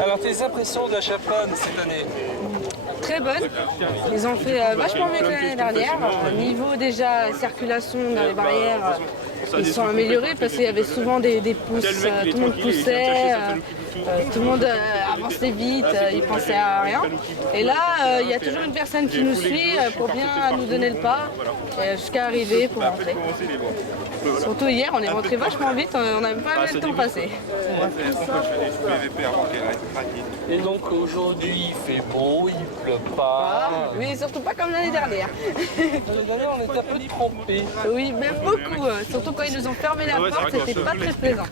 Alors tes impressions de la Chapone cette année? Très bonne. Ils ont fait vachement mieux que l'année dernière. Niveau déjà circulation dans les barrières, ils sont améliorés parce qu'il y avait souvent des pousses, tout le monde poussait, tout le monde avançait vite, ils pensaient à rien. Et là, il y a toujours une personne qui nous suit pour bien nous donner le pas jusqu'à arriver pour rentrer. Surtout hier, on est rentré vachement vite, on n'a même pas vu le temps passer. Et donc aujourd'hui il fait beau, il pleut pas. Oui, surtout pas comme l'année dernière. L'année dernière on était un peu trempés. Oui, même beaucoup. Surtout quand ils nous ont fermé la porte, c'était pas très plaisant.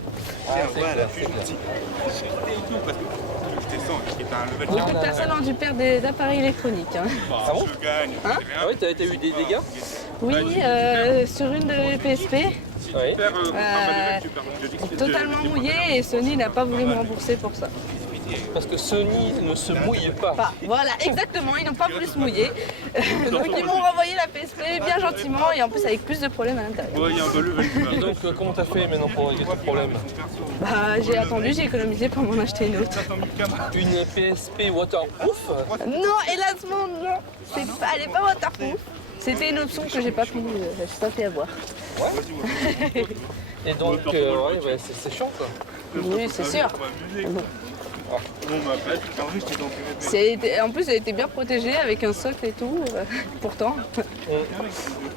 Beaucoup de personnes ont dû perdre des appareils électroniques. Hein. Ah bon? Hein? Ah oui, t'as eu des dégâts? Oui, sur une de PSP. Oui. Totalement mouillé et Sony n'a pas voulu me rembourser pour ça. Parce que Sony ne se mouille pas. Voilà, exactement, ils n'ont pas voulu se mouiller. Donc ils m'ont renvoyé la PSP bien gentiment et en plus avec plus de problèmes à l'intérieur. Et donc comment t'as fait maintenant pour régler ton problème? J'ai attendu, j'ai économisé pour m'en acheter une autre. Une PSP waterproof? Non, hélas non, elle n'est pas waterproof. C'était une option que j'ai pas pu avoir. Ouais. Et donc, ouais, c'est chiant quoi. Oui, c'est sûr. Bon. En plus, elle était bien protégée avec un socle et tout. Pourtant,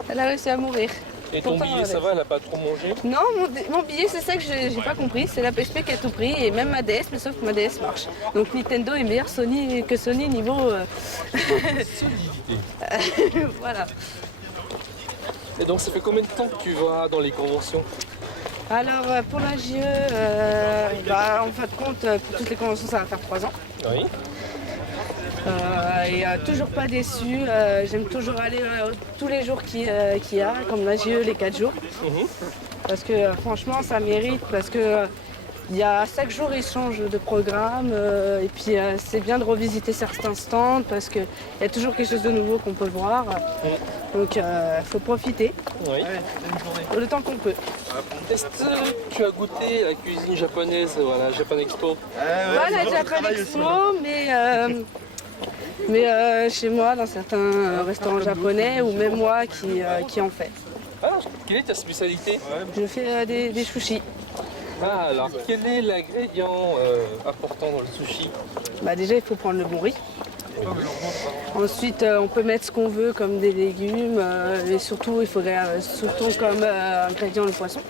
elle a réussi à mourir. Et ton billet, ça va, elle a pas trop mangé? Non, mon billet, c'est ça que j'ai pas compris. C'est la PSP qui a tout pris et même ma DS, mais sauf que ma DS marche. Donc Nintendo est meilleur que Sony niveau... Solidité. Voilà. Et donc ça fait combien de temps que tu vas dans les conventions? Alors pour la JE, en fin de compte, pour toutes les conventions, ça va faire 3 ans. Oui. Et toujours pas déçu, j'aime toujours aller tous les jours qu'il y a, comme la JE les 4 jours. Parce que franchement ça mérite, parce que chaque jour ils changent de programme et puis c'est bien de revisiter certains stands parce qu'il y a toujours quelque chose de nouveau qu'on peut voir. Donc il faut profiter le temps qu'on peut. Est-ce que tu as goûté la cuisine japonaise, voilà, Japan Expo? Voilà, Japan Expo, mais chez moi, dans certains restaurants japonais, ou même moi qui en fait. Ah, quelle est ta spécialité? Je fais des sushis. Ah, alors quel est l'ingrédient important dans le sushi? Déjà, il faut prendre le bon riz. Ensuite, on peut mettre ce qu'on veut comme des légumes et surtout, il faudrait surtout comme ingrédient le poisson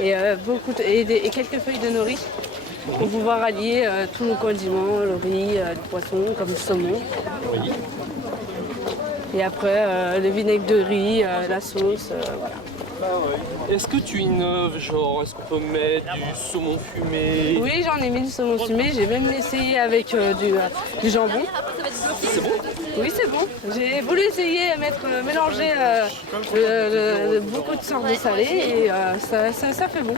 et quelques feuilles de nori pour pouvoir allier tous nos condiments, le riz, le poisson comme le saumon. Oui. Et après, le vinaigre de riz, la sauce, voilà. Est-ce que tu innoves, genre, est-ce qu'on peut mettre du saumon fumé? Oui, j'en ai mis du saumon fumé, j'ai même essayé avec du jambon. C'est bon? Oui, c'est bon. J'ai voulu essayer mélanger beaucoup de sortes de salé et ça fait bon.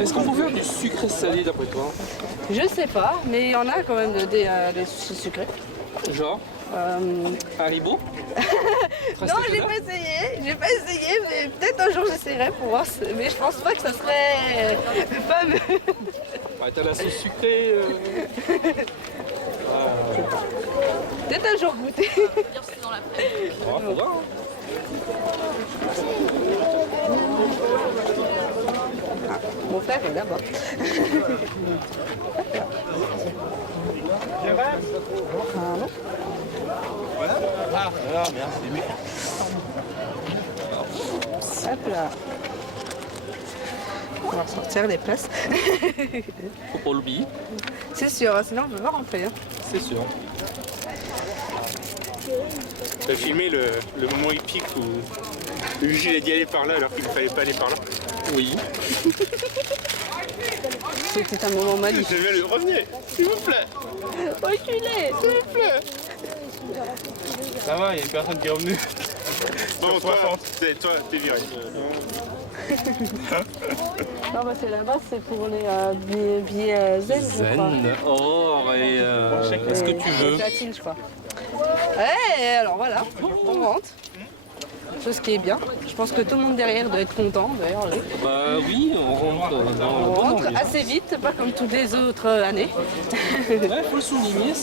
Est-ce qu'on peut faire du sucré salé d'après toi? Je sais pas, mais il y en a quand même des sushis sucrés. Genre Haribo? Non, j'ai pas essayé, mais peut-être un jour j'essaierai pour voir, mais je pense pas que ça serait fameux. Ouais, t'as la sauce sucrée. Peut-être un jour goûter. Faudra, Mon frère est là-bas. Ah, merci. Hop là. On va ressortir les places. Faut pas l'oublier. C'est sûr, sinon on ne peut pas rentrer. Hein. C'est sûr. Tu as filmé le moment épique où Jules a dit aller par là alors qu'il ne fallait pas aller par là. Oui. C'était un moment magnifique. Je vais le revenir, s'il vous plaît. Reculez, s'il vous plaît. Ça va, il y a une personne qui est revenue. Bon, toi, t'es viré. Non, c'est là-bas, c'est pour les billets zen, je crois. Zen. Oh, et est-ce que tu veux? Platine, je crois. Ouais, alors voilà, on rentre. chose qui est bien. Je pense que tout le monde derrière doit être content d'ailleurs. Oui. Bah oui, on rentre dans On le bon rentre ambiance. assez vite, pas comme toutes les autres années. Ouais, faut le souligner,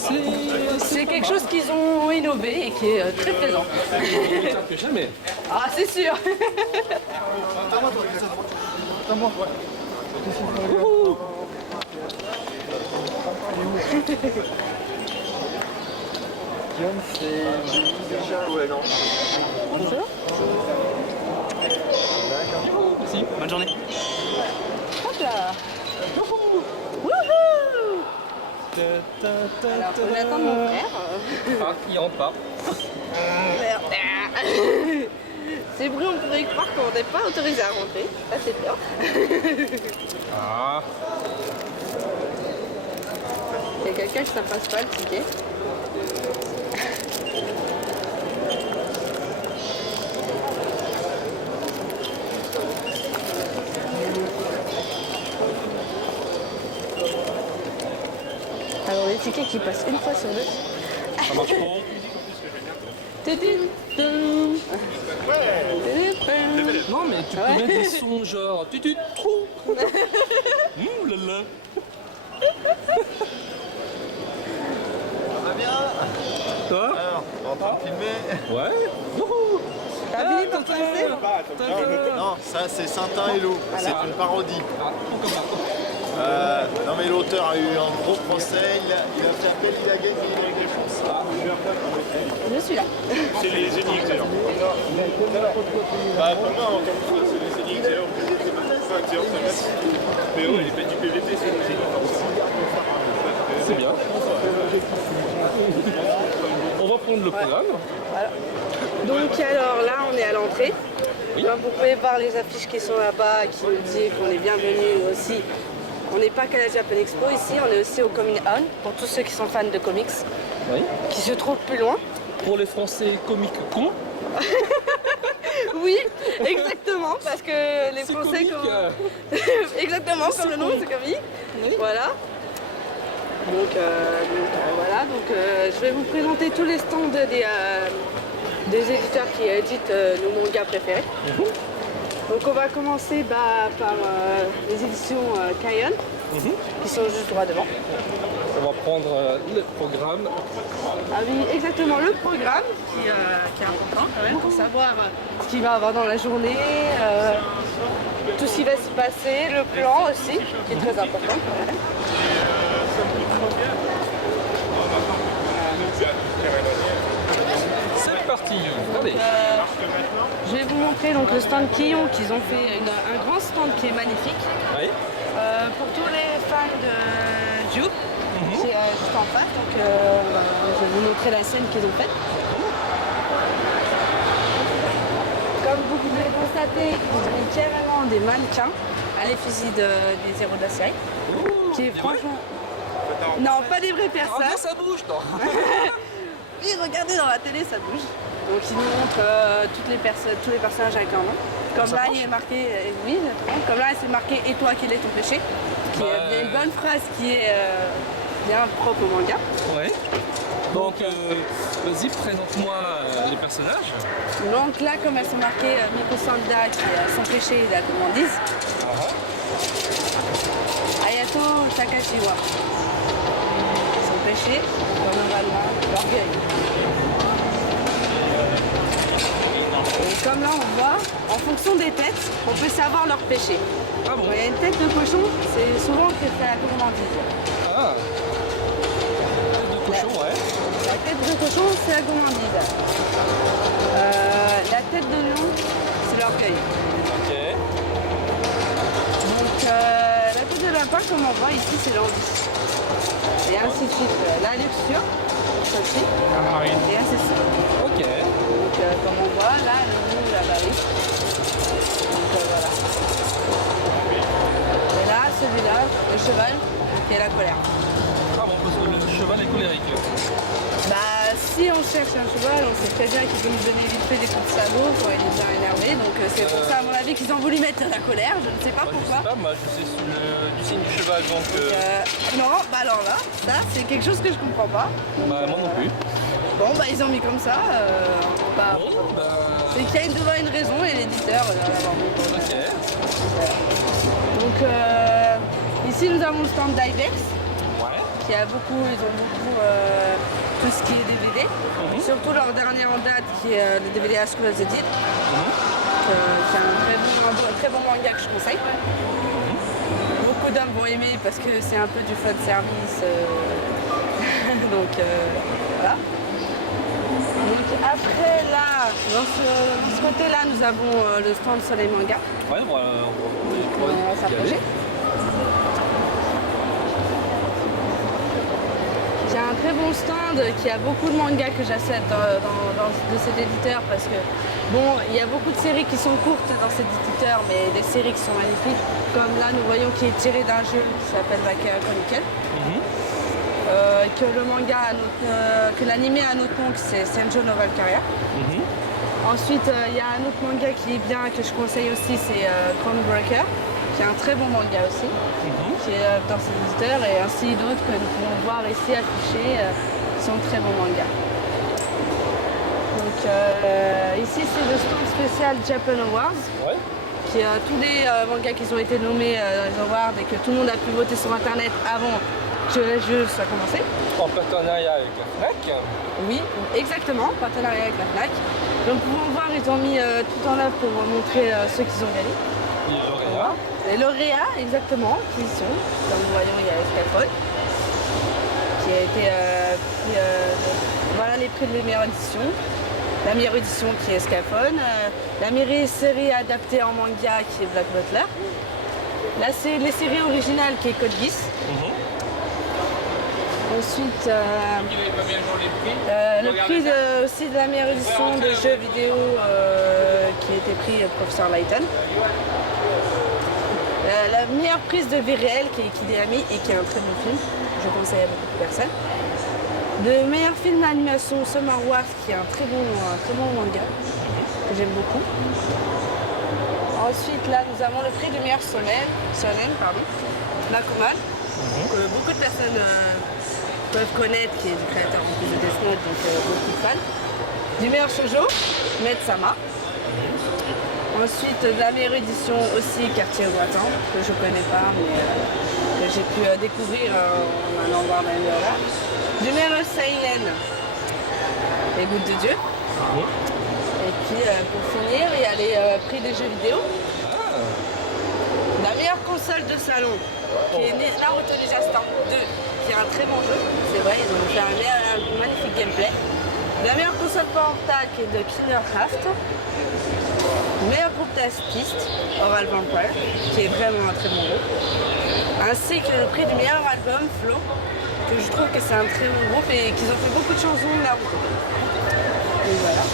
C'est quelque chose qu'ils ont innové et qui est très plaisant. plus tard que jamais. Ah, c'est sûr. Wouhou. Bonjour. Merci, bonne journée. Hop là. Wouhou. Alors, faut attendre mon frère. Ah, il rentre pas. Merde. C'est bruit, on pourrait croire qu'on n'est pas autorisé à rentrer. Ça, c'est bien. Ah, Il y a quelqu'un qui ne passe pas le ticket. Alors, les tickets qui passent une fois sur deux. ça marche pas. Non, mais tu peux Ouais. mettre des sons genre tu trou. Lala. Toi? Alors, on est en train de filmer. Ouais. Wouhou. T'as fini pour passer? Non, ça c'est Saint-Un-Hélo, c'est une parodie. Ah, comme ça. Non mais l'auteur a eu un gros procès, il a fait appel, il a gagné, il a eu des chances. Je suis là. C'est les énigmes, alors. Bah, pour moi, en tant que toi, c'est les énigmes, alors. Enfin, c'est automatique. Mais ouais, les du PVT, c'est les énigmes. C'est bien. On va prendre le programme. Donc alors là, on est à l'entrée. Oui. Comme vous pouvez voir les affiches qui sont là-bas, qui nous disent qu'on est bienvenus aussi. On n'est pas qu'à la Japan Expo ici, on est aussi au Comic On, pour tous ceux qui sont fans de comics, Oui. qui se trouvent plus loin. Pour les Français comiques cons. Oui, exactement, parce que les C'est Français... comique. Exactement, comme le nom, c'est comique. Voilà. Donc, voilà, je vais vous présenter tous les stands des éditeurs qui éditent nos mangas préférés. Donc on va commencer par les éditions Kayon, qui sont juste droit devant. On va prendre le programme. Ah oui, exactement, le programme qui est important quand même pour savoir ce qu'il va y avoir dans la journée, tout ce qui va se passer, le plan aussi, qui est très important quand même. C'est parti. Allez. Je vais vous montrer donc le stand Kion qu'ils ont fait un grand stand qui est magnifique. Oui. Pour tous les fans de Ju, qui est juste en face, donc je vais vous montrer la scène qu'ils ont faite. Comme vous pouvez le constater, ils ont mis carrément des mannequins à l'effigie des héros de la série, qui est franchement... Non, pas des vraies personnes. Regarde, ça bouge, toi. Oui, regardez dans la télé, ça bouge. Donc ils nous montrent tous les personnages avec un nom. Comme Ça là, marche il est marqué, oui, exactement. Comme là, c'est marqué "Et toi, quel est ton péché", qui est une bonne phrase qui est bien propre au manga. Ouais. Donc, vas-y, présente-moi les personnages. Donc là, comme elles sont marquées Miko Sanda, qui est son péché, la gourmandise. Ayato Takashiwa, son péché, comme normalement, l'orgueil. Et comme là, on voit, en fonction des têtes, on peut savoir leur péché. Ah bon? Quand il y a une tête de cochon, c'est souvent que c'est la gourmandise. Ah. Tête de cochon, ouais. La tête de cochon, c'est la gourmandise. La tête de lion, c'est l'orgueil. Ok. Donc la tête de lapin, comme on voit ici, c'est l'envie. Et ainsi de suite. La luxure, celle-ci. Et ainsi de suite. Ok. Donc comme on voit, là, le loup, la barrique. Donc voilà. Et là, celui-là, le cheval, qui est la colère. Ah bon, parce que le cheval est colérique. Bah, si on cherche un cheval, on sait très bien qu'il peut nous donner vite fait des coups de sabot quand il est bien énervé. Donc c'est pour ça, à mon avis, qu'ils ont voulu mettre la colère. Je ne sais pas Moi, je pourquoi. sais pas, moi je sais sous du signe du cheval, donc... Non, bah alors là, ça, c'est quelque chose que je comprends pas. Bah moi non plus. Bon, bah ils ont mis comme ça. Bon, bah... C'est qu'il y a une raison et l'éditeur. Ok. Donc ici nous avons le stand d'Ibex Ouais. qui a beaucoup, ils ont beaucoup tout ce qui est DVD. Surtout leur dernier en date qui est le DVD As Cool as the Dead. C'est un très bon manga que je conseille. Beaucoup d'hommes vont aimer parce que c'est un peu du fan service. Donc voilà. Donc après là, dans ce côté-là, nous avons le stand Soleil Manga. Ouais, On va s'approcher. J'ai un très bon stand qui a beaucoup de mangas que j'achète de cet éditeur parce que bon, il y a beaucoup de séries qui sont courtes dans cet éditeur, mais des séries qui sont magnifiques. Comme là, nous voyons qui est tiré d'un jeu qui s'appelle Vaca Chronicle. Que le manga, que l'anime a un autre nom, c'est Senjo no Valkyria. Ensuite, il y a un autre manga qui est bien, que je conseille aussi, c'est Chronebreaker, qui est un très bon manga aussi, qui est dans cet éditeur, et ainsi d'autres que nous pouvons voir ici affichés, qui sont très bons mangas. Donc ici, c'est le stand spécial Japan Awards. Ouais. Qui a tous les mangas qui ont été nommés dans les awards et que tout le monde a pu voter sur internet avant que le jeu soit commencé. En partenariat avec la FNAC. Oui, exactement, partenariat avec la FNAC. Donc vous pouvez voir, ils ont mis tout en œuvre pour montrer ceux qui ont gagné. Et lauréat. Les lauréats, exactement, qui sont, comme nous voyons, il y a Escafone, qui a été pris, voilà les prix de la meilleure édition. La meilleure édition qui est Escafone, la meilleure série adaptée en manga qui est Black Butler, les séries originales qui est Code Geass. Ensuite, le prix aussi de la meilleure édition de jeux vidéo qui a été pris Professeur Layton. La meilleure prise de vie réelle qui est Kidéami et qui est un très bon film, je conseille à beaucoup de personnes. Le meilleur film d'animation Summer Wars qui est un très bon manga que j'aime beaucoup. Ensuite là nous avons le prix du meilleur shonen, Bakuman, que beaucoup de personnes peuvent connaître, qui est du créateur en plus de Death Note, donc beaucoup de fans. Du meilleur shoujo, Med-sama. Ensuite, la meilleure édition aussi, Quartier Ouatan, que je ne connais pas, mais que j'ai pu découvrir en allant voir la là. Du meilleur Seinen, Les Gouttes de Dieu. Et puis, pour finir, il y a les prix des jeux vidéo. La meilleure console de salon, qui est Naruto Ninja Storm 2, qui est un très bon jeu, c'est vrai, ils ont fait un magnifique gameplay. La meilleure console portable qui est de Killer Craft. Meilleur groupe d'artistes, Oral Vampire, qui est vraiment un très bon groupe. Ainsi que le prix du meilleur album, Flow, que je trouve que c'est un très bon groupe et qu'ils ont fait beaucoup de chansons de Naruto. Et voilà.